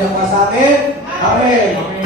yang kuasa. Amin. Amin.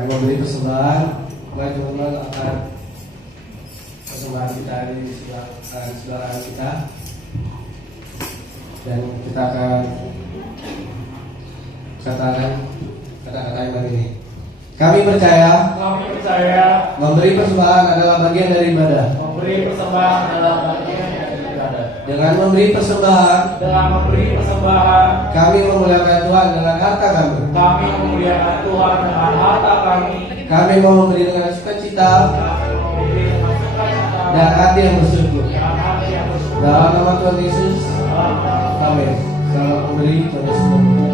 akan memberi persembahan. Mulai teman-teman akan persembahan kita di sebelah kita, dan kita akan katakan kata-kata iman ini. Kami percaya memberi persembahan adalah bagian dari ibadah. Memberi persembahan adalah bagian Dengan memberi persembahan, kami memuliakan Tuhan dengan harta kami. Kami mau memberi dengan sukacita dan hati yang bersyukur. Dalam nama Tuhan Yesus, amin. Selamat memberi, Tuhan Yesus memberkati.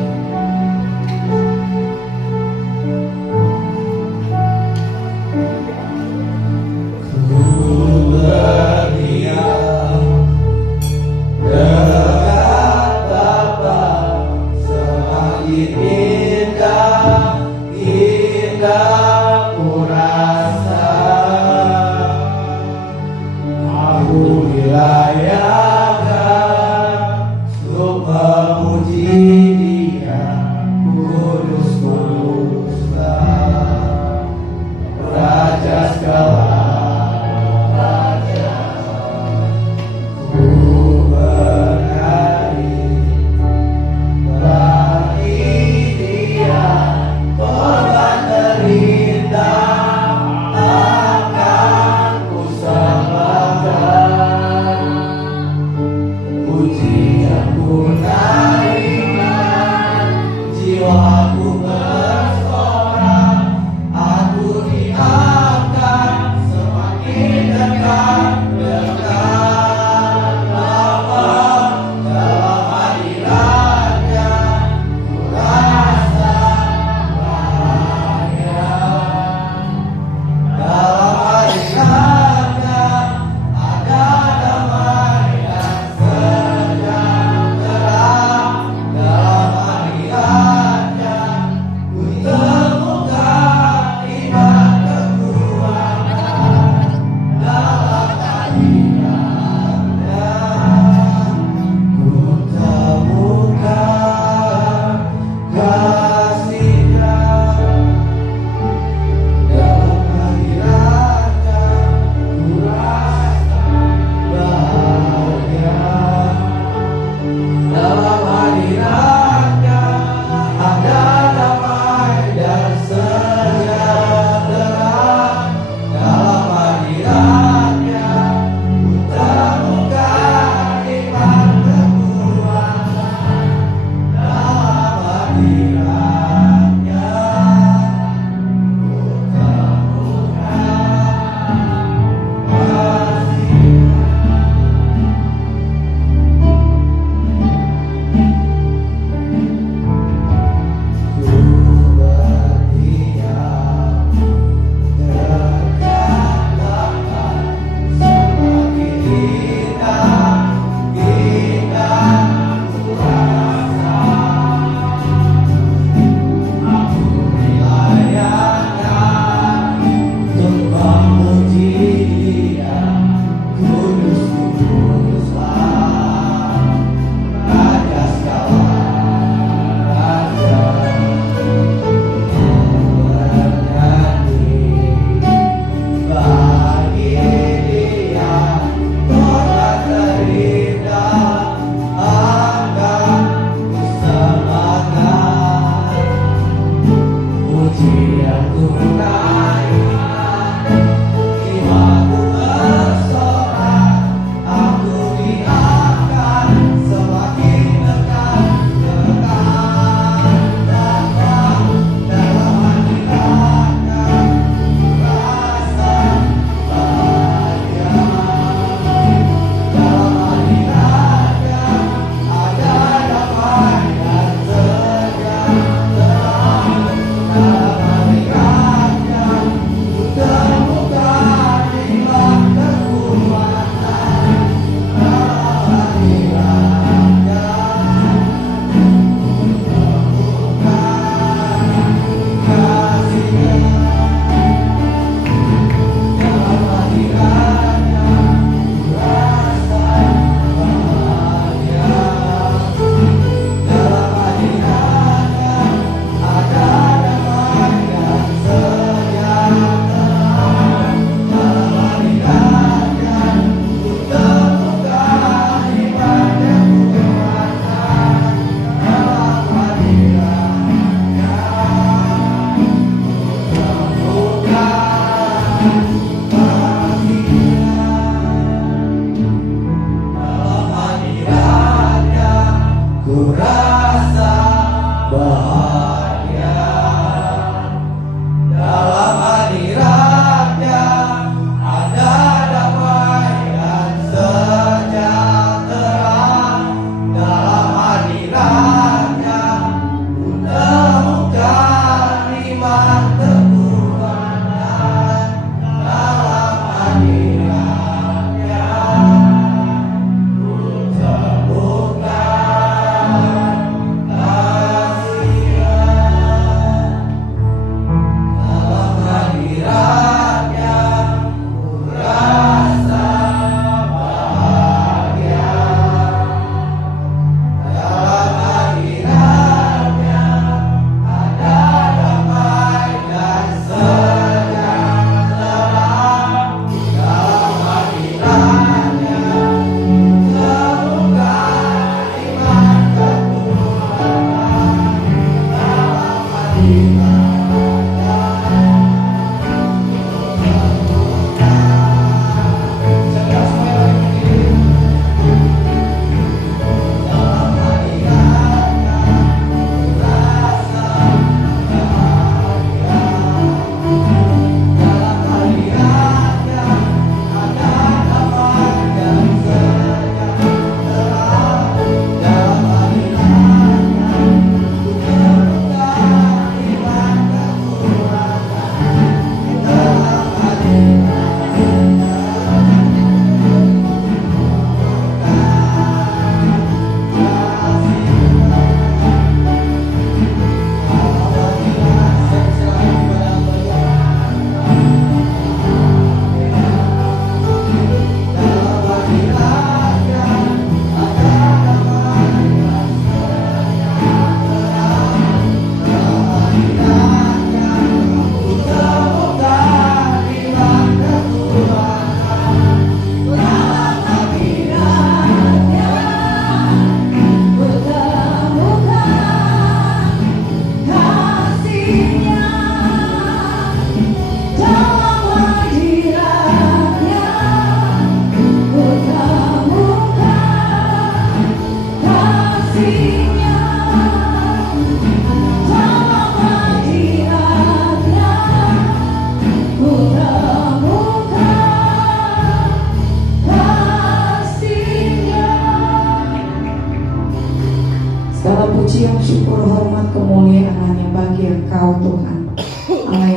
Korban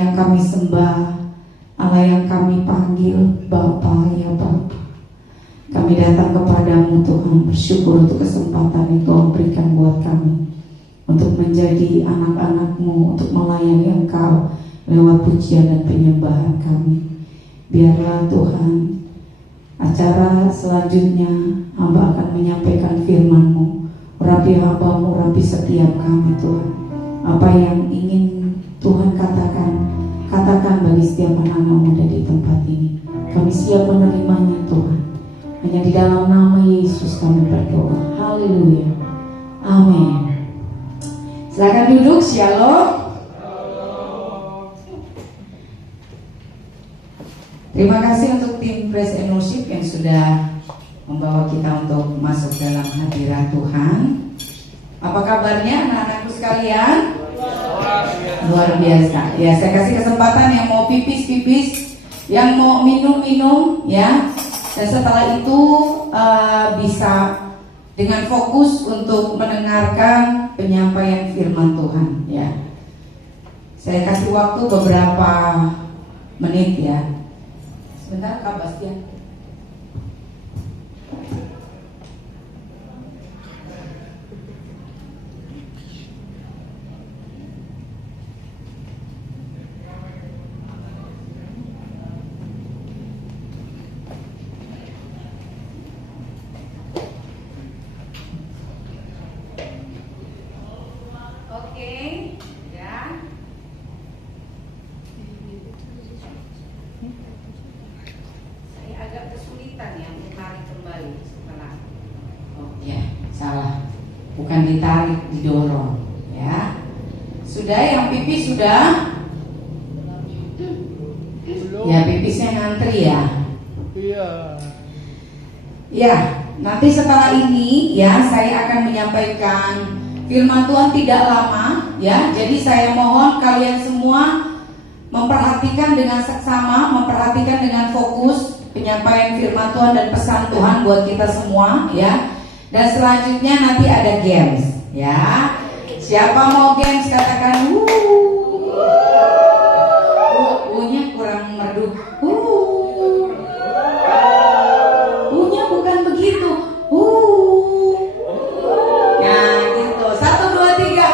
yang kami sembah, Allah yang kami panggil Bapa, ya Bapa. Kami datang kepadamu Tuhan, bersyukur untuk kesempatan yang Tuhan berikan buat kami untuk menjadi anak-anak-Mu, untuk melayani Engkau lewat pujian dan penyembahan kami. Biarlah Tuhan, acara selanjutnya hamba akan menyampaikan firman-Mu. Urapi hamba-Mu, urapi setiap kami Tuhan. Apa yang ingin Tuhan katakan, katakan bagi setiap anak-anak muda di tempat ini. Kami siap menerimanya Tuhan. Hanya di dalam nama Yesus kami berdoa. Haleluya. Amin. Silakan duduk. Shalom. Terima kasih untuk tim Praise and Worship yang sudah membawa kita untuk masuk dalam hadirat Tuhan. Apa kabarnya anak-anakku sekalian? Luar biasa. Ya, saya kasih kesempatan yang mau pipis-pipis, yang mau minum-minum, ya. Dan setelah itu bisa dengan fokus untuk mendengarkan penyampaian firman Tuhan, ya. Saya kasih waktu beberapa menit, ya. Sebentar, Kak Bastian. Oke, ya. Agak kesulitan ya ditarik kembali setelah. Oh ya, salah. Bukan ditarik, didorong, ya. Sudah yang pipis sudah? Ya, pipisnya ngantri ya. Iya. Ya, nanti setelah ini ya saya akan menyampaikan firman Tuhan tidak lama, ya. Jadi saya mohon kalian semua memperhatikan dengan seksama, memperhatikan dengan fokus penyampaian firman Tuhan dan pesan Tuhan buat kita semua, ya. Dan selanjutnya nanti ada games, ya. Siapa mau games katakan nya kurang merdu. nya bukan begitu. Nah, gitu. 1 2 3.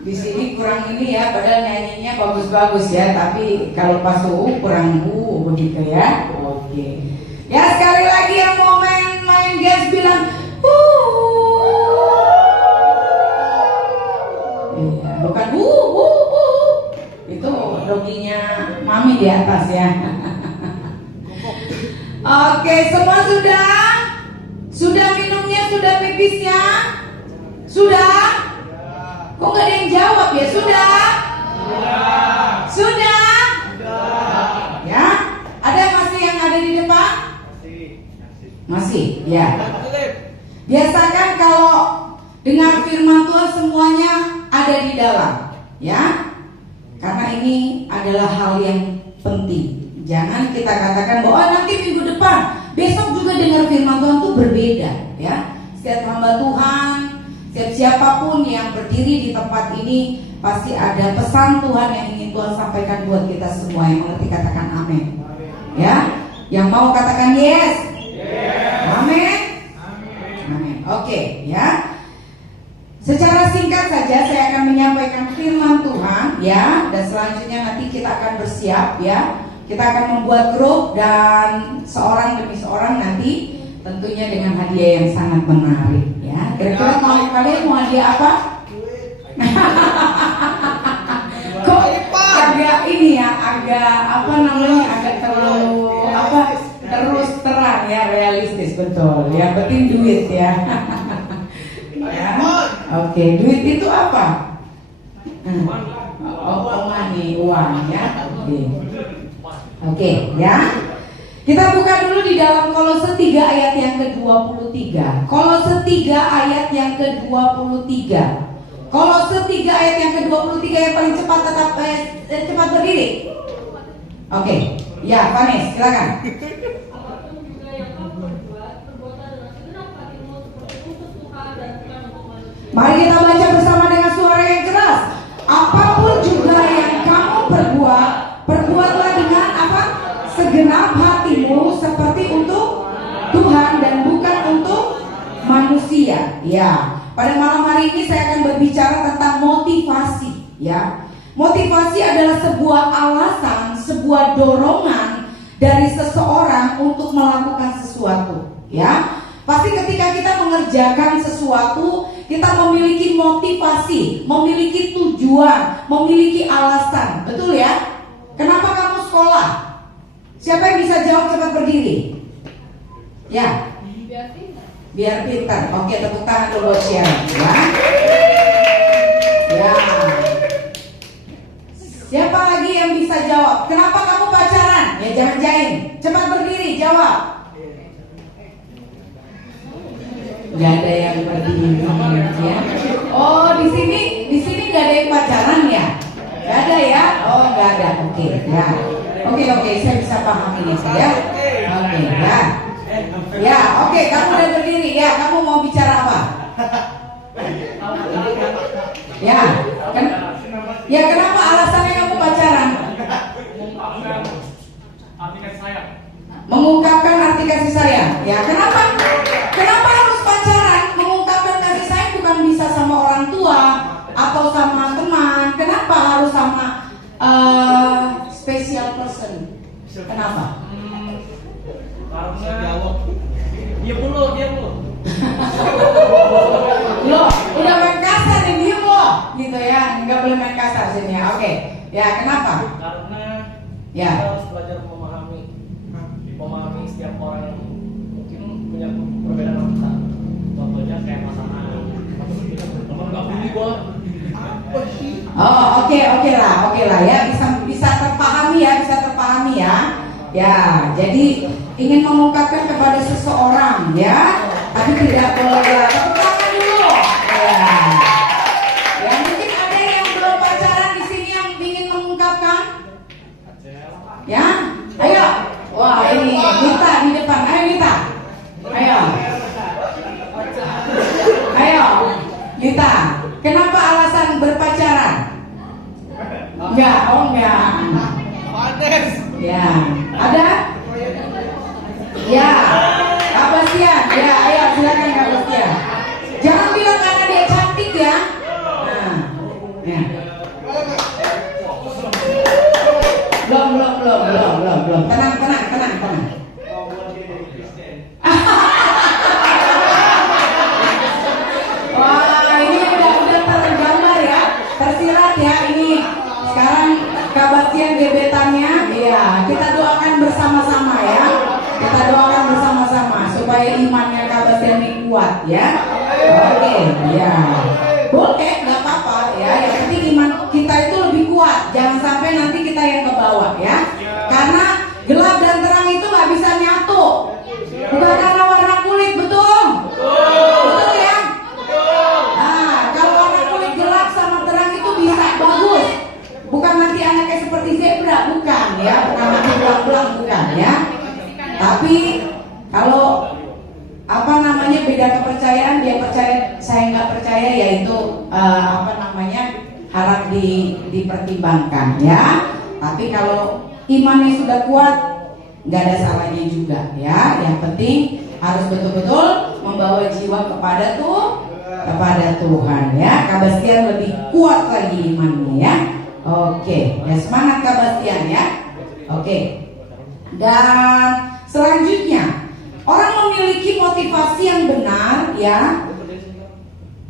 Di sini kurang ini ya, padahal nyanyinya bagus-bagus ya, tapi kalau pas kurang begitu ya. Oke. Ya, sekali lagi yang mau main games bilang ya, bukan itu doginya mami di atas ya. Oke, semua sudah minumnya, sudah pipisnya, sudah. Kok gak ada yang jawab ya? Sudah? Sudah? Ya? Ada masih yang ada di depan? Masih, ya. Biasakan kalau dengar firman Tuhan semuanya ada di dalam, ya. Karena ini adalah hal yang penting. Jangan kita katakan bahwa nanti minggu depan, besok juga dengar firman Tuhan itu berbeda, ya. Setiap hamba Tuhan, siapapun yang berdiri di tempat ini pasti ada pesan Tuhan yang ingin Tuhan sampaikan buat kita semua. Yang mengerti katakan amin. Ya, yang mau katakan yes. Amin. Amin. Oke, ya. Secara singkat saja saya akan menyampaikan firman Tuhan, ya. Dan selanjutnya nanti kita akan bersiap, ya. Kita akan membuat grup dan seorang demi seorang nanti tentunya dengan hadiah yang sangat menarik, ya. Kira-kira kalian mau hadiah apa? Kok agak ini ya, agak terus terang ya, realistis, betul. Yang penting duit ya. Ya. Oke, duit itu apa? Money, uang ya. Oke, ya. Kita buka dulu di dalam Kolose 3 ayat yang ke-23. Kolose 3 ayat yang ke-23. Kolose 3 ayat yang ke-23 yang paling cepat cepat berdiri. Oke, ya, Vanes, silakan. Apapun juga yang kamu perbuat, perbuatlah dengan segenap hatimu seperti untuk Tuhan dan bukan untuk manusia. Mari kita baca bersama dengan suara yang keras. Apapun juga yang kamu perbuat, perbuatlah dengan apa? Segenap hatimu seperti untuk Tuhan dan bukan untuk manusia. Ya, pada malam hari ini saya akan berbicara tentang motivasi. Ya, motivasi adalah sebuah alasan, sebuah dorongan dari seseorang untuk melakukan sesuatu. Ya, pasti ketika kita mengerjakan sesuatu, kita memiliki motivasi, memiliki tujuan, memiliki alasan. Betul ya? Kenapa kamu sekolah? Siapa yang bisa jawab, cepat berdiri. Ya. Biar pintar. Oke, tepuk tangan dulu buat Syara. Ya. Ya. Siapa lagi yang bisa jawab? Kenapa kamu pacaran? Ya jangan jaim. Cepat berdiri, jawab. Gak ada yang berdiri ya. Oh, di sini gak ada yang pacaran ya? Gak ada ya? Oh, gak ada. Oke, ya. Oke, saya bisa paham ini ya. Oke, ya. Ya, oke, kamu udah berdiri ya. Kamu mau bicara apa? Ya, ya kenapa alasannya kamu pacaran? Mengungkapkan arti kasih sayang. Ya, kenapa? Kenapa harus pacaran? Mengungkapkan kasih sayang bukan bisa sama orang tua atau sama teman. Kenapa harus sama special person? Kenapa? Dia mulu. Loh, udah main kasar nih, diem loh. Gitu ya, nggak boleh main kasar sini ya. Oke, ya kenapa? Karena Ya. kita harus belajar memahami setiap orang yang mungkin punya perbedaan sama kita. Contohnya kayak masalah teman nggak pilih gua. Oh, oke lah ya, bisa terpahami ya. Ya, jadi ingin mengungkapkan kepada seseorang ya, tapi tidak boleh tepuk tangan dulu. Ya. Ya, mungkin ada yang belum pacaran di sini yang ingin mengungkapkan. Ya, ayo. Wah, ini Mita di depan. Ayo Mita. Ayo, Mita. Kenapa alasan berpacaran? Enggak. Ya, ada? Ya, Kak Bastian. Ya, ayo silakan Kak Bastian. Jangan bilang karena dia cantik ya. Nah, ya. Belum. Tenang. Wah, ini udah tergambar ya, tersirat ya ini. Sekarang Kak Bastian gebetannya, ya kita doakan bersama-sama ya. Kita doakan bersama-sama supaya imannya Kak Bastian ini kuat ya. Oke, ya. Boleh, nggak apa-apa ya. Yang penting iman kita itu lebih kuat. Jangan sampai nanti kita yang ke bawah ya. Karena gelap dan terang itu nggak bisa nyatu. Bukan karena warna kulit, betul? Betul ya? Nah, kalau warna kulit gelap sama terang itu bisa bagus. Bukan nanti anaknya seperti zebra, bukan ya. Bukan nanti belang-belang, bukan ya. Tapi kalau beda kepercayaan, dia percaya, saya nggak percaya, yaitu harap dipertimbangkan ya. Tapi kalau imannya sudah kuat, nggak ada salahnya juga ya. Yang penting harus betul-betul membawa jiwa kepada Tuhan ya. Kak Bastian lebih kuat lagi imannya ya. Oke, ya semangat Kak Bastian ya. Oke. Dan selanjutnya, orang memiliki motivasi yang benar ya.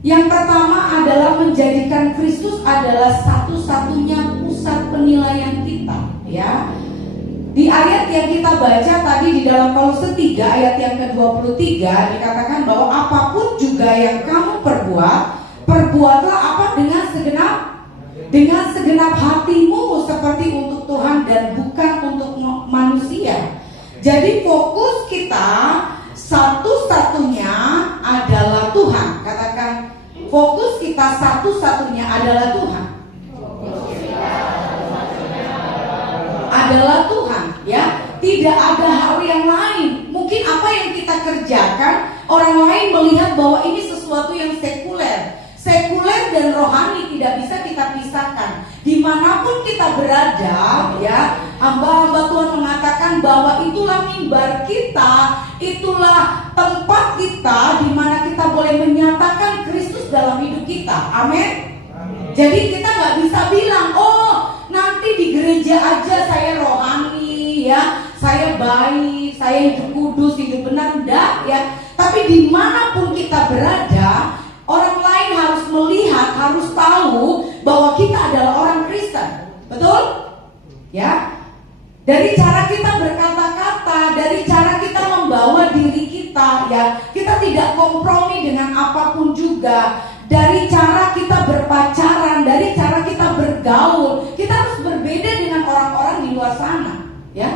Yang pertama adalah menjadikan Kristus adalah satu-satunya pusat penilaian kita ya. Di ayat yang kita baca tadi di dalam Kolose 3 ayat yang ke-23 dikatakan bahwa apapun juga yang kamu perbuatlah apa dengan segenap hatimu seperti untuk Tuhan dan bukan untuk manusia. Jadi fokus kita satu-satunya adalah Tuhan. Katakan, fokus kita satu-satunya adalah Tuhan. Adalah Tuhan ya. Tidak ada hal yang lain. Mungkin apa yang kita kerjakan, orang lain melihat bahwa ini sesuatu yang sekuler, Sekuler dan rohani tidak bisa kita pisahkan. Dimanapun kita berada, ya, hamba-hamba Tuhan mengatakan bahwa itulah mimbar kita, itulah tempat kita di mana kita boleh menyatakan Kristus dalam hidup kita. Amin. Jadi kita nggak bisa bilang, oh nanti di gereja aja saya rohani, ya, saya baik, saya hidup kudus, hidup benar, enggak, ya. Tapi dimanapun kita berada, orang lain harus melihat, harus tahu bahwa kita adalah orang Kristen. Betul? Ya. Dari cara kita berkata-kata, dari cara kita membawa diri kita, ya, kita tidak kompromi dengan apapun juga. Dari cara kita berpacaran, dari cara kita bergaul, kita harus berbeda dengan orang-orang di luar sana, ya.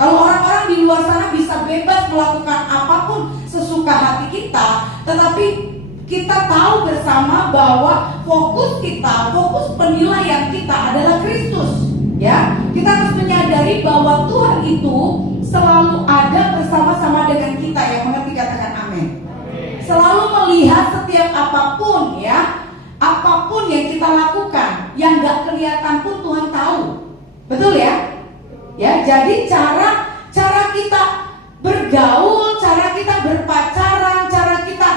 Kalau orang-orang di luar sana bisa bebas melakukan apapun sesuka hati kita, tetapi kita tahu bersama bahwa fokus kita, fokus penilaian kita adalah Kristus, ya. Kita harus menyadari bahwa Tuhan itu selalu ada bersama-sama dengan kita. Yang mengerti katakan amin. Selalu melihat setiap apapun, ya, apapun yang kita lakukan, yang gak kelihatan pun Tuhan tahu. Betul ya? Ya, jadi cara kita bergaul, cara kita berpacaran, cara kita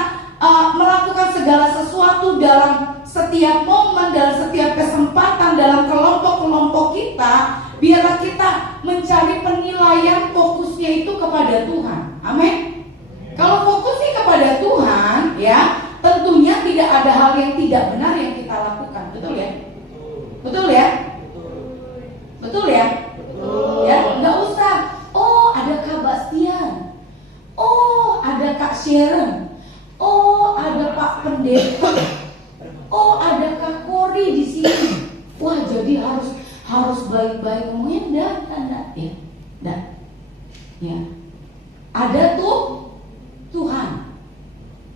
melakukan segala sesuatu dalam setiap momen, dalam setiap kesempatan, dalam kelompok-kelompok kita, biarlah kita mencari penilaian fokusnya itu kepada Tuhan. Amin. Kalau fokusnya kepada Tuhan, ya, tentunya tidak ada hal yang tidak benar yang kita lakukan. Betul ya? Betul ya? Betul ya? Ya, nggak usah. Oh, ada Kak Bastian. Oh, ada Kak Sharon. Oh, ada Pak Pendeta. Oh, ada Kak Kori di sini. Wah, jadi harus baik-baik ngomongnya. Enggak, ya. Enggak. Ya. Ada tuh Tuhan.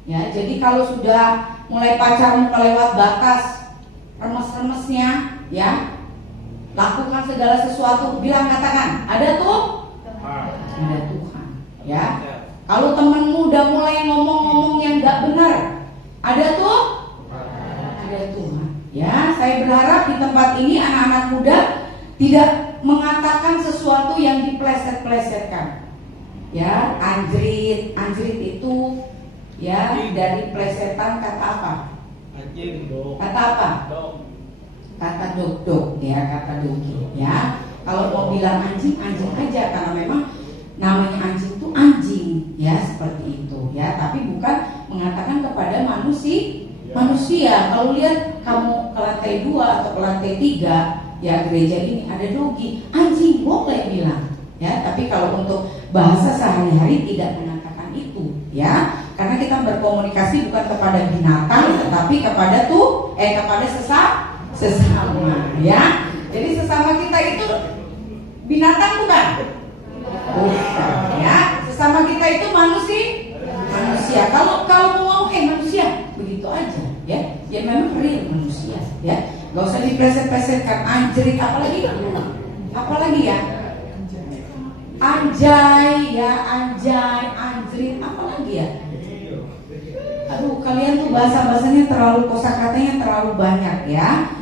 Ya, jadi kalau sudah mulai pacaran melewat batas, remes-remesnya, ya, lakukan segala sesuatu, bilang, katakan, ada tuh, ada Tuhan, ya. Kalau temanmu udah mulai ngomong-ngomong yang gak benar, ada tuh, ada Tuhan, ya. Saya berharap di tempat ini anak-anak muda tidak mengatakan sesuatu yang dipleset-plesetkan, ya. Anjrit itu, ya, dari plesetan kata apa? Kata apa? Kata dok, ya, kata doki, ya. Kalau mau bilang anjing aja, karena memang namanya anjing itu anjing, ya, seperti itu, ya. Tapi bukan mengatakan kepada manusia. Kalau lihat kamu ke lantai 2 atau ke lantai 3, ya, gereja ini ada dogi, anjing boleh bilang, ya. Tapi kalau untuk bahasa sehari-hari tidak mengatakan itu, ya. Karena kita berkomunikasi bukan kepada binatang, tetapi kepada kepada sesama, ya. Jadi sesama kita itu binatang bukan? Bukan, ya. Sesama kita itu manusia. Kalau mau manusia, begitu aja, ya. Ya memang real manusia, ya. Gak usah dipleset-plesetkan anjrit, apalagi ya. Anjay, ya, anjrit, apalagi ya. Aduh, kalian tuh bahasa-bahasanya terlalu, kosakatanya terlalu banyak, ya.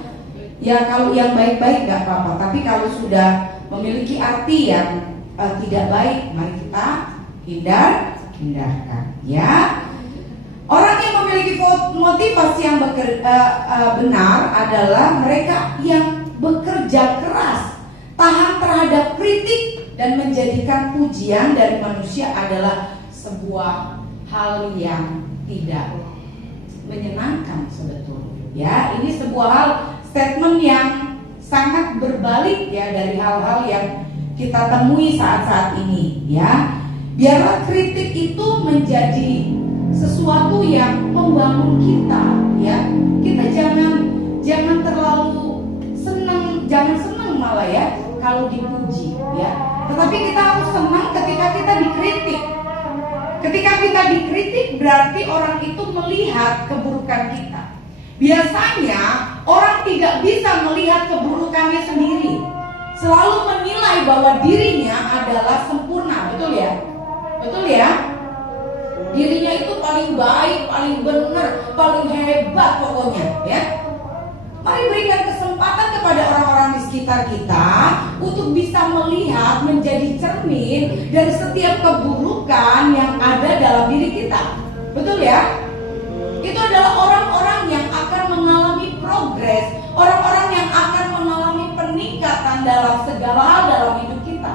Ya, kalau yang baik-baik gak apa-apa, tapi kalau sudah memiliki arti yang tidak baik, mari kita hindarkan, ya. Orang yang memiliki motivasi yang benar adalah mereka yang bekerja keras, tahan terhadap kritik, dan menjadikan pujian dari manusia adalah sebuah hal yang tidak menyenangkan sebetulnya, ya. Ini sebuah hal, statement yang sangat berbalik, ya, dari hal-hal yang kita temui saat-saat ini, ya. Biarlah kritik itu menjadi sesuatu yang membangun kita, ya. Kita jangan terlalu jangan senang malah, ya, kalau dipuji, ya. Tetapi kita harus senang ketika kita dikritik. Ketika kita dikritik berarti orang itu melihat keburukan kita. Biasanya orang tidak bisa melihat keburukannya sendiri, selalu menilai bahwa dirinya adalah sempurna, betul ya? Betul ya? Dirinya itu paling baik, paling benar, paling hebat pokoknya, ya. Mari berikan kesempatan kepada orang-orang di sekitar kita untuk bisa melihat, menjadi cermin dari setiap keburukan yang ada dalam diri kita. Betul ya? Itu adalah orang-orang yang akan mengalami progres, orang-orang yang akan mengalami peningkatan dalam segala hal dalam hidup kita.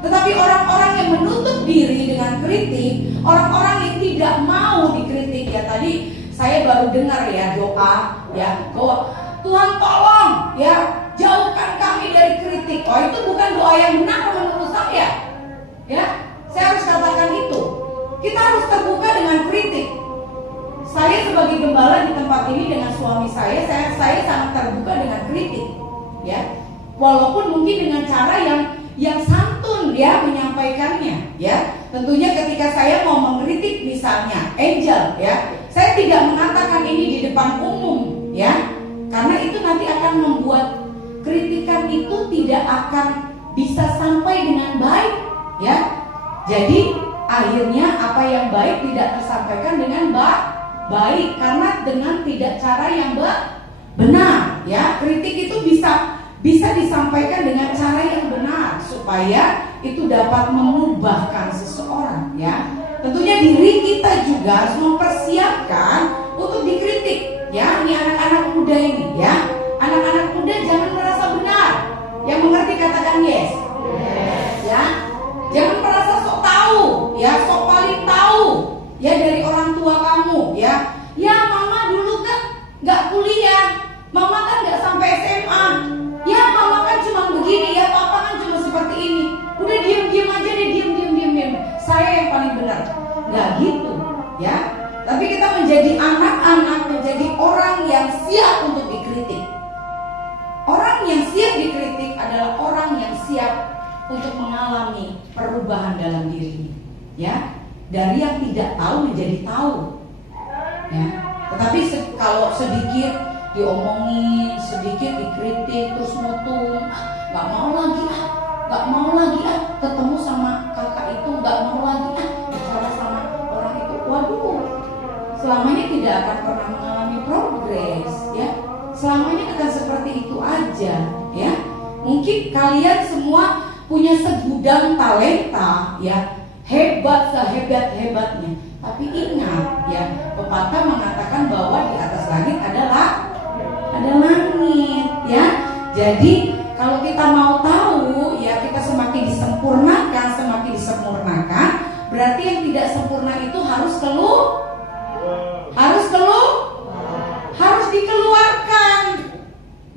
Tetapi orang-orang yang menutup diri dengan kritik, orang-orang yang tidak mau dikritik, ya tadi saya baru dengar ya doa ya bahwa Tuhan tolong ya jauhkan kami dari kritik. Oh, itu bukan doa yang benar menurut saya. Ya, saya harus katakan itu. Kita harus terbuka dengan kritik. Saya sebagai gembala di tempat ini dengan suami saya sangat terbuka dengan kritik. Ya, walaupun mungkin dengan cara yang santun ya menyampaikannya. Ya, tentunya ketika saya mau mengkritik misalnya Angel, ya, saya tidak mengatakan ini di depan umum, ya. Karena itu nanti akan membuat kritikan itu tidak akan bisa sampai dengan baik, ya. Jadi akhirnya apa yang baik tidak tersampaikan dengan baik karena dengan tidak cara yang benar, ya. Kritik itu bisa disampaikan dengan cara yang benar supaya itu dapat mengubahkan seseorang, ya. Tentunya diri kita juga harus mempersiapkan untuk dikritik. Ya, ini anak-anak muda ini, ya. Anak-anak muda jangan merasa benar. Yang mengerti katakan yes. Ya. Jangan merasa sok tahu, ya, sok paling tahu, ya dari orang tua kamu, ya. Ya, mama dulu kan nggak kuliah, mama kan nggak sampai SMA. Ya, mama kan cuma begini, ya, papa kan cuma seperti ini. Udah diam aja deh, diam. Saya yang paling benar. Nggak gitu, ya. Tapi kita menjadi anak-anak, menjadi orang yang siap untuk dikritik. Orang yang siap dikritik adalah orang yang siap untuk mengalami perubahan dalam dirinya. Ya, dari yang tidak tahu menjadi tahu. Ya, tetapi kalau sedikit diomongin, sedikit dikritik, terus mutung, nggak mau lagi ketemu sama kakak itu, nggak mau lagi bicara sama orang itu. Waduh, selamanya tidak akan pernah mengalami progres, ya. Selamanya akan seperti itu aja, ya. Mungkin kalian semua punya segudang talenta, ya, hebat sehebat-hebatnya. Tapi ingat, ya, pepatah mengatakan bahwa di atas langit ada langit, ya. Jadi kalau kita mau tahu, ya, kita semakin disempurnakan, berarti yang tidak sempurna itu harus dikeluarkan,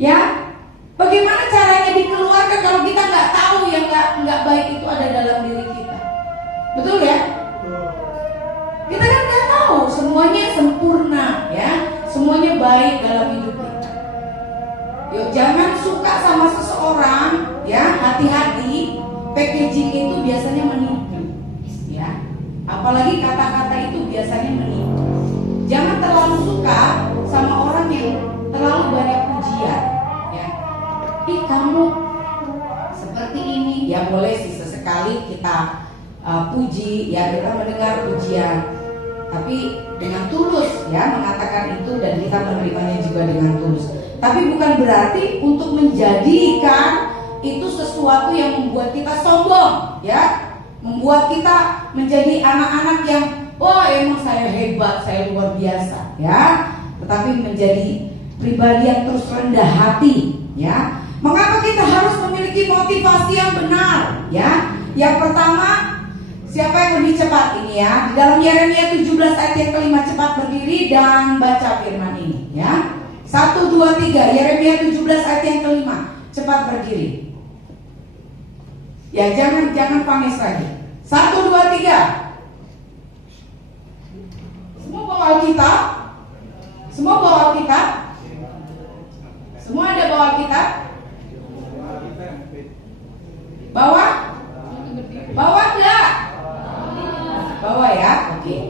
ya. Bagaimana caranya dikeluarkan kalau kita nggak tahu yang nggak baik itu ada dalam diri kita, betul ya? Kita kan nggak tahu semuanya sempurna, ya, semuanya baik dalam hidup kita. Yuk, jangan suka sama seseorang, ya, hati-hati. Packaging itu biasanya menipu, ya. Apalagi kata-kata itu biasanya menipu. Jangan terlalu suka sama orang yang terlalu banyak pujian, ya. Ih, kamu seperti ini, ya, boleh sih sesekali kita puji, ya, kita mendengar pujian, tapi dengan tulus, ya, mengatakan itu dan kita menerimanya juga dengan tulus. Tapi bukan berarti untuk menjadikan itu sesuatu yang membuat kita sombong, ya, membuat kita menjadi anak-anak yang wah, emang saya hebat, saya luar biasa, ya. Tetapi menjadi pribadi yang terus rendah hati, ya. Mengapa kita harus memiliki motivasi yang benar, ya? Yang pertama, siapa yang lebih cepat ini, ya? Di dalam Yeremia 17 ayat yang kelima, cepat berdiri dan baca firman ini, ya. 1, 2, 3, Yeremia 17 ayat yang kelima, cepat berdiri. Ya, jangan panis lagi. 1, 2, 3. Semua bawa Alkitab? Semua bawa Alkitab? Semua ada bawa Alkitab? Bawa? Bawa enggak? Bawa, ya? Oke.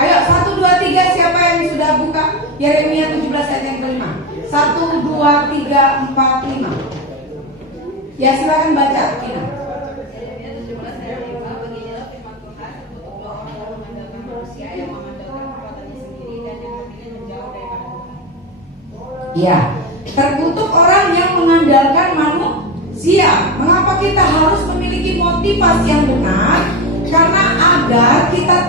Ayo, 1, 2, 3, siapa yang sudah buka Yeremia 17 ayat yang kelima? 1, 2, 3, 4, 5. Ya, silakan baca, Kina. Ya, terkutuk orang yang mengandalkan manusia. Mengapa kita harus memiliki motivasi yang benar? Karena agar kita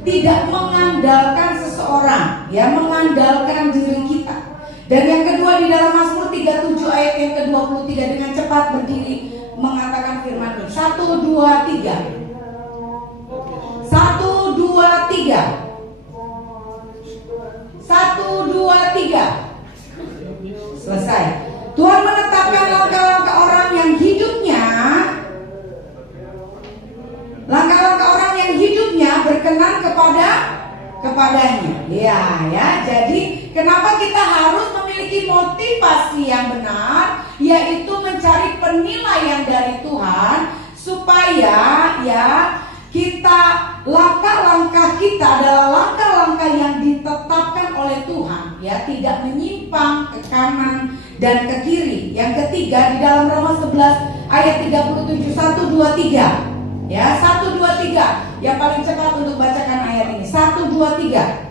tidak mengandalkan seseorang, mengandalkan diri kita. Dan yang kedua di dalam Mazmur 37 ayat yang ke-23, dengan cepat berdiri mengatakan firman Tuhan. 1, 2, 3. 1, 2, 3. 1, 2, 3. Selesai. Tuhan menetapkan langkah-langkah orang yang hidupnya berkenan kepadanya. Jadi kenapa kita harus memiliki motivasi yang benar, yaitu mencari penilaian dari Tuhan, supaya kita langkah-langkah kita adalah langkah-langkah yang ditetapkan oleh Tuhan, tidak menyimpang ke kanan dan ke kiri. Yang ketiga di dalam Roma 11 ayat 37, 1, 2, 3. 1, 2, 3. Yang paling cepat untuk bacakan ayat ini. 1, 2, 3.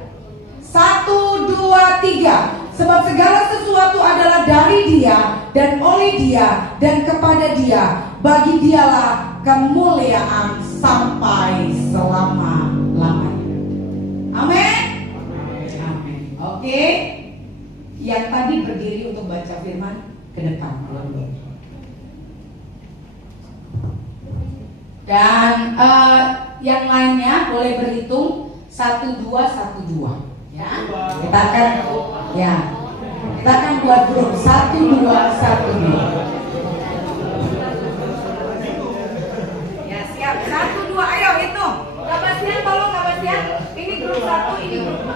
1, 2, 3. Sebab segala sesuatu adalah dari Dia dan oleh Dia dan kepada Dia. Bagi Dialah kemuliaan sampai selama-lamanya. Amin. Amin. Oke. Yang tadi berdiri untuk baca firman ke depan. Dan yang lainnya boleh berhitung 1, 2, 1, 2. Kita akan buat grup 1, 2, 1, 2. Siap. 1, 2, ayo hitung. Kak Bastian, tolong Kak Bastian. Ini grup 1, ini grup 2.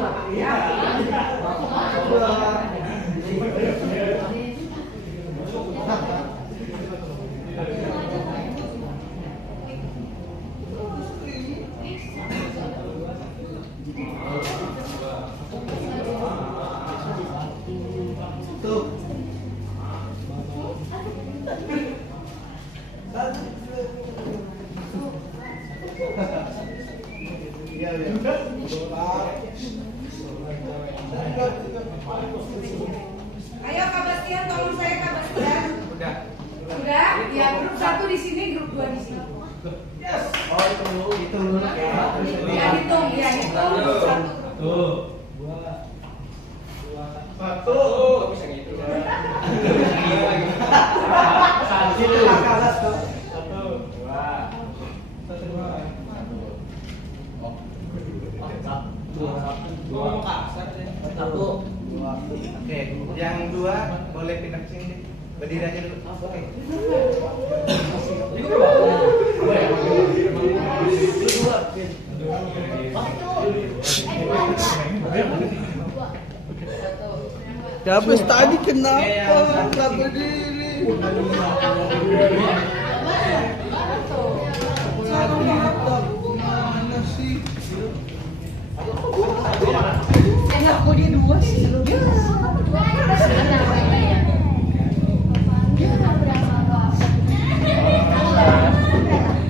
Ayo Kak Bastian, tolong saya Kak Bastian. Udah? Ya, grup 1 di sini, grup 2 di sini. Yes. Oh itu. Hitung. Grup 1. 1. Bisa gitu. Oke, yang 2 boleh pindah ke sini. Berdiri aja dulu. Oke. Habis tadi kenapa nggak berdiri? Mana sih? Kok dia 2 sih?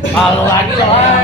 Kalau lagi lah.